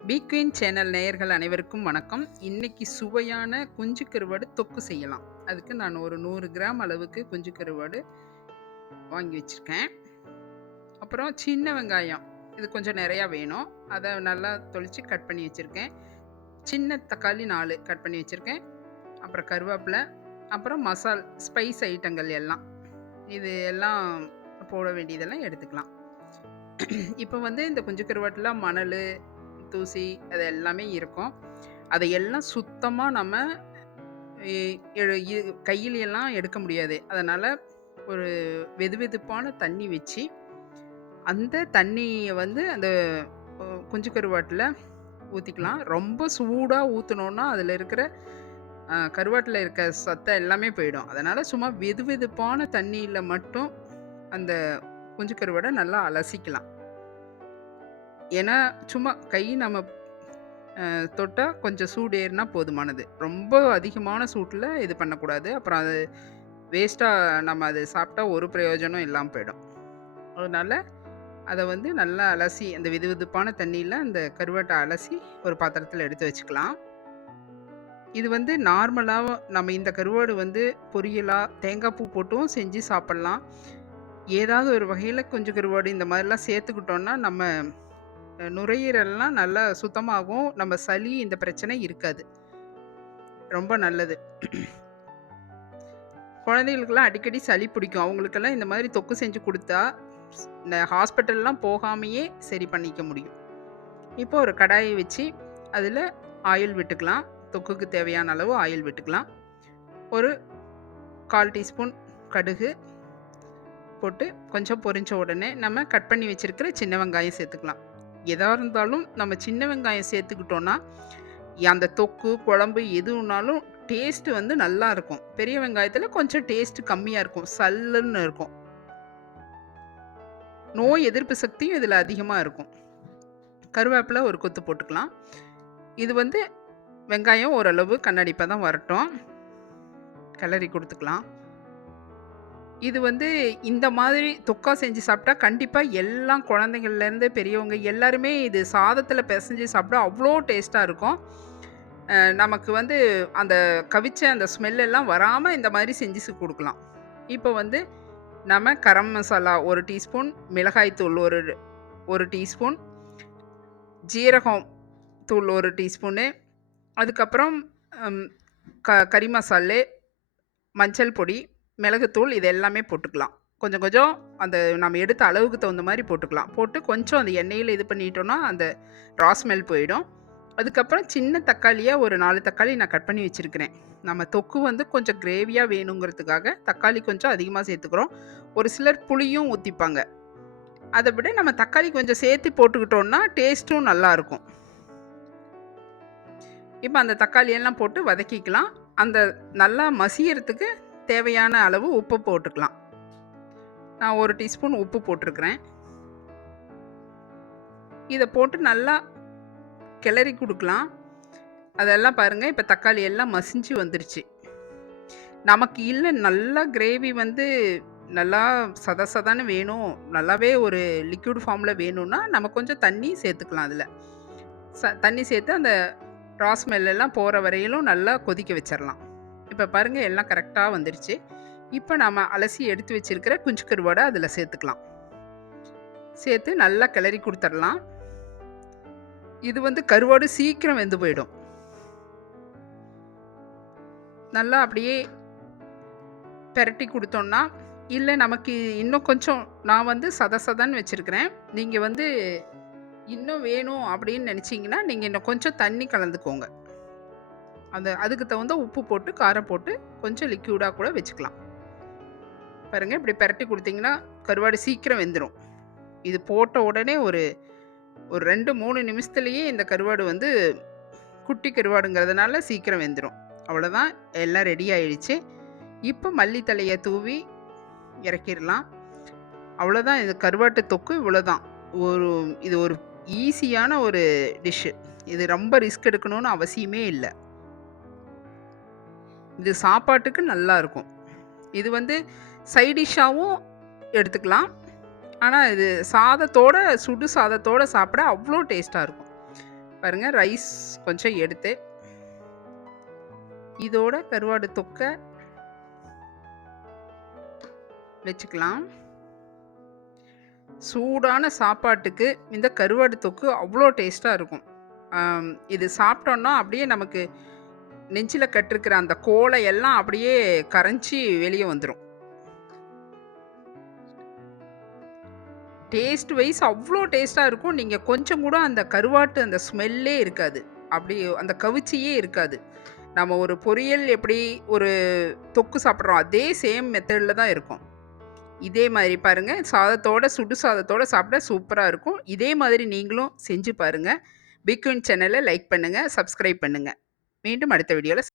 பீக்வீன் channel நேயர்கள் அனைவருக்கும் வணக்கம். இன்னைக்கு சுவையான குஞ்சு கருவாடு தொக்கு செய்யலாம். அதுக்கு நான் ஒரு 100 கிராம் அளவுக்கு குஞ்சு கருவாடு வாங்கி வச்சிருக்கேன். அப்புறம் சின்ன வெங்காயம், இது கொஞ்சம் நிறையா வேணும். அதை நல்லா தொளிச்சு கட் பண்ணி வச்சுருக்கேன். சின்ன தக்காளி 4 கட் பண்ணி வச்சுருக்கேன். அப்புறம் கருவேப்பிலை, அப்புறம் ஸ்பைஸ் ஐட்டங்கள் எல்லாம். இது எல்லாம் போட வேண்டியதெல்லாம் எடுத்துக்கலாம். இப்போ வந்து இந்த குஞ்சு கருவாட்டில் மணல், தூசி அது எல்லாமே இருக்கும். அதையெல்லாம் சுத்தமா நம்ம எ எ இ கையிலயெல்லாம் எடுக்க முடியாது. அதனால ஒரு வெதுவெதுப்பான தண்ணி வச்சு, அந்த தண்ணிய வந்து அந்த குஞ்சு கருவாட்டுல ஊத்திக்கலாம். ரொம்ப சூடா ஊத்துனோம்னா, அதுல இருக்கிற கருவாட்டுல இருக்க சத்து எல்லாமே போயிடும். அதனால சும்மா வெதுவெதுப்பான தண்ணீல மட்டும் அந்த குஞ்சு கருவாட நல்லா அலசிக்கலாம். ஏன்னா, சும்மா கை நம்ம தொட்டா கொஞ்சம் சூடு ஏறினா போதுமானது. ரொம்ப அதிகமான சூட்ல இது பண்ணக்கூடாது. அப்புறம் அது வேஸ்ட்டா நம்ம அது சாப்பிட்டா ஒரு பிரயோஜனம் இல்லாம போயிடும். அதனால அத வந்து நல்லா அலசி அந்த வெதுவெதுப்பான தண்ணீல அந்த கருவாட்ட அலசி ஒரு பாத்திரத்தில எடுத்து வச்சுக்கலாம். இது வந்து நார்மலா நம்ம இந்த கருவாடு வந்து பொரியலா, தேங்காய் பூ போட்டும் செஞ்சு சாப்பிடலாம். ஏதாவது ஒரு வகையில கொஞ்சம் கருவாடு இந்த மாதிரிலாம் சேர்த்துக்கிட்டோம்னா, நம்ம நுரையீரல்லாம் நல்லா சுத்தமாகும். நம்ம சளி இந்த பிரச்சனை இருக்காது. ரொம்ப நல்லது. குழந்தைகளுக்கெல்லாம் அடிக்கடி சளி பிடிக்கும். அவங்களுக்கெல்லாம் இந்த மாதிரி தொக்கு செஞ்சு குடுத்தா, ஹாஸ்பிட்டல்லாம் போகாமயே சரி பண்ணிக்க முடியும். இப்போ ஒரு கடாயை வச்சு, அதில ஆயில் விட்டுக்கலாம். தொக்குக்கு தேவையான அளவு ஆயில் விட்டுக்கலாம். ஒரு 1/4 டீஸ்பூன் கடுகு போட்டு கொஞ்சம் பொரிஞ்ச உடனே நம்ம கட் பண்ணி வச்சிருக்கிற சின்ன வெங்காயம் சேர்த்துக்கலாம். எதா இருந்தாலும் நம்ம சின்ன வெங்காயம் சேர்த்துக்கிட்டோம்னா, அந்த தொக்கு, குழம்பு எதுனாலும் டேஸ்ட் வந்து நல்லா இருக்கும். பெரிய வெங்காயத்துல கொஞ்சம் டேஸ்ட் கம்மியா இருக்கும். சல்லுன்னு இருக்கும். நோய் எதிர்ப்பு சக்தியும் இதுல அதிகமா இருக்கும். கருவேப்பிலை ஒரு கொத்து போட்டுக்கலாம். இது வந்து வெங்காயம் ஓரளவு கண்ணாடி பதம் வரட்டும். கிளறி குடுத்துக்கலாம். இது வந்து இந்த மாதிரி தொக்கா செஞ்சு சாப்பிட்டா கண்டிப்பா எல்லா குழந்தைங்கள்லேருந்து பெரியவங்க எல்லாருமே இது சாதத்துல பெசஞ்சு சாப்பிட அவ்ளோ டேஸ்ட்டா இருக்கும். நமக்கு வந்து அந்த கவிச்ச அந்த ஸ்மெல் எல்லாம் வராம இந்த மாதிரி செஞ்சு குடுக்கலாம். இப்போ வந்து நம்ம கரம் மசாலா 1 டீஸ்பூன், மிளகாய் தூள் 1 டீஸ்பூன், ஜீரகம் தூள் 1 டீஸ்பூனு, அதுக்கப்புறம் ம் கறி மசாலு, மஞ்சள் பொடி, மிளகுத்தூள் இது எல்லாமே போட்டுக்கலாம். கொஞ்சம் கொஞ்சம் அந்த நம்ம எடுத்த அளவுக்கு தகுந்த மாரி போட்டுக்கலாம். போட்டு கொஞ்சம் அந்த எண்ணெயில இது பண்ணிட்டோம்னா, அந்த ரா ஸ்மெல் போயிடும். அதுக்கப்புறம் சின்ன தக்காளியா ஒரு 4 தக்காளி நான் கட் பண்ணி வச்சிருக்கிறேன். நம்ம தொக்கு வந்து கொஞ்சம் கிரேவியா வேணுங்கிறதுக்காக தக்காளி கொஞ்சம் அதிகமா சேர்த்துக்கிறோம். ஒரு சிலர் புளியும் ஊத்திப்பாங்க. அத விட நம்ம தக்காளி கொஞ்சம் சேர்த்து போட்டுக்கிட்டோம்னா, டேஸ்ட்டும் நல்லாருக்கும். இப்ப அந்த தக்காளி எல்லாம் போட்டு வதக்கிக்கலாம். அந்த நல்லா மசியறதுக்கு தேவையான அளவு உப்பு போட்டுக்கலாம். நான் 1 டீஸ்பூன் உப்பு போட்டிருக்கிறேன். இத போட்டு நல்லா கிளறி குடுக்கலாம். அதெல்லாம் பாருங்க, இப்ப தக்காளி எல்லாம் மசிஞ்சு வந்துருச்சு. நமக்கு இல்ல நல்லா கிரேவி வந்து நல்லா சத சதன்னு வேணும், நல்லாவே ஒரு லிக்விட் ஃபார்ம்ல வேணும்னா, நம்ம கொஞ்சம் தண்ணி சேர்த்துக்கலாம் அதுல. தண்ணி சேர்த்து அந்த ரா ஸ்மெல் எல்லாம் போற வரையிலும் நல்லா கொதிக்க வச்சிரலாம். இப்ப பாருங்க எல்லாம் கரெக்ட்டா வந்துருச்சு. இப்ப நாம அலசி எடுத்து வச்சிருக்கிற குஞ்சு கருவாட அதுல சேர்த்துக்கலாம். சேர்த்து நல்லா கிளறி குடுத்துறலாம். இது வந்து கருவாடு சீக்கிரம் வெந்து போயிடும். நல்லா அப்படியே பெரட்டி குடுத்தோம்னா, இல்ல நமக்கு இன்னும் கொஞ்சம் நான் வந்து சத சதன்னு வச்சிருக்கிறேன். நீங்க வந்து இன்னும் வேணும் அப்படின்னு நெனச்சீங்கன்னா, நீங்க இன்னும் கொஞ்சம் தண்ணி கலந்துக்கோங்க. அதுக்கு தகுந்த உப்பு போட்டு, காரம் போட்டு கொஞ்சம் லிக்விடா கூட வச்சுக்கலாம். பாருங்க இப்படி பெரட்டி குடுத்தீங்கன்னா, கருவாடு சீக்கிரம் வெந்துரும். இது போட்ட உடனே ஒரு ஒரு 2, 3 நிமிஷத்துலயே இந்த கருவாடு வந்து குட்டி கருவாடுங்கிறதுனால சீக்கிரம் வெந்துரும். அவ்வளோதான் எல்லாம் ரெடி ஆயிடுச்சு. இப்ப மல்லி தழைய தூவி இறக்கிரலாம். அவ்வளோதான் இது கருவாட்டு தொக்கு இவ்வளோதான். ஒரு இது ஒரு ஈஸியான ஒரு டிஷ்ஷு. இது ரொம்ப ரிஸ்க் எடுக்கணும்னு அவசியமே இல்ல. இது சாப்பாட்டுக்கு நல்லாருக்கும். இது வந்து சைட் டிஷ்ஷாவும் எடுத்துக்கலாம். ஆனா இது சாதத்தோட சுடு சாதத்தோட சாப்பிட அவ்ளோ டேஸ்ட்டா இருக்கும். பாருங்க ரைஸ் கொஞ்சம் எடுத்து இதோட கருவாடு தொக்க வச்சுக்கலாம். சூடான சாப்பாட்டுக்கு இந்த கருவாடு தொக்கு அவ்வளோ டேஸ்ட்டாக இருக்கும். இது சாப்பிட்டோன்னா அப்படியே நமக்கு நெஞ்சில கட்டிருக்கிற அந்த கோலை எல்லாம் அப்படியே கரைஞ்சி வெளியே வந்துடும். டேஸ்ட் வைஸ் அவ்வளோ டேஸ்ட்டாக இருக்கும். நீங்கள் கொஞ்சம் கூட அந்த கருவாட்டு அந்த ஸ்மெல்லே இருக்காது. அப்படி அந்த கவிச்சியே இருக்காது. நம்ம ஒரு பொரியல் எப்படி ஒரு தொக்கு சாப்பிட்றோம் அதே சேம் மெத்தடில் தான் இருக்கும். இதே மாதிரி பாருங்க சாதத்தோட சுடு சாதத்தோட சாப்பிட சூப்பராக இருக்கும். இதே மாதிரி நீங்களும் செஞ்சு பாருங்க. பிக் குயின் சேனலை லைக் பண்ணுங்க, சப்ஸ்கிரைப் பண்ணுங்க. மீண்டும் அடுத்த வீடியோவில்